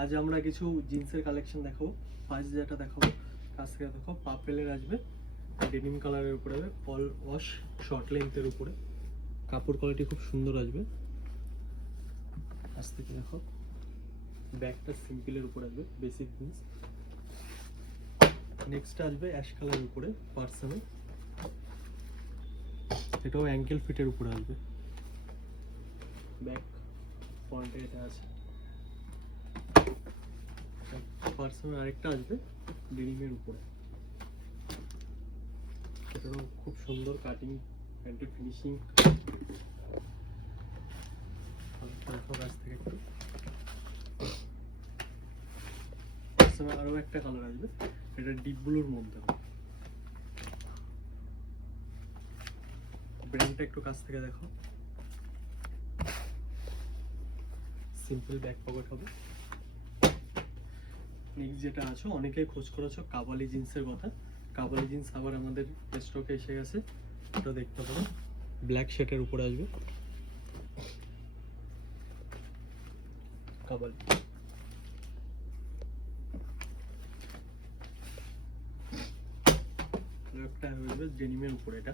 আজ আমরা কিছু জিন্সের কালেকশন দেখাবো। ফার্স্ট যেটা দেখাবো, কাছ থেকে দেখো, পার্পেলের আসবে, ডেনিম কালারের উপরে হবে, অল ওয়াশ শর্ট লেন্থের উপরে, কাপড় কোয়ালিটি খুব সুন্দর আসবে। কাছ থেকে দেখো, ব্যাগটা সিম্পলের উপরে আসবে, বেসিক জিন্স। নেক্সট আসবে অ্যাশ কালারের উপরে পার্সনে, এটাও অ্যাঙ্কেল ফিটের উপরে আসবে। ব্যাক ফ্রন্টে এটা আছে। পার্সনে আরেকটা আসবে ডেনিমের উপরে, এটারও খুব সুন্দর কাটিং, প্যান্টের ফিনিশিং। দেখো কাছ থেকে একটু, পার্সনে আরও একটা কালার আসবে, এটা ডিপ ব্লুর মধ্যে। ব্র্যান্ডটা একটু কাছ থেকে দেখো, সিম্পল ব্যাক পকেট হবে। নেক্সট যেটা আছে, অনেকেই খোঁজ করেছো কাবালি জিন্সের কথা, কাবালি জিন্স আবার আমাদের স্টকে এসে গেছে, ওটা দেখতে পারো। ব্ল্যাক শেডের উপরে আসবে কাবালি। একটা আসবে ডেনিমের উপরে, এটা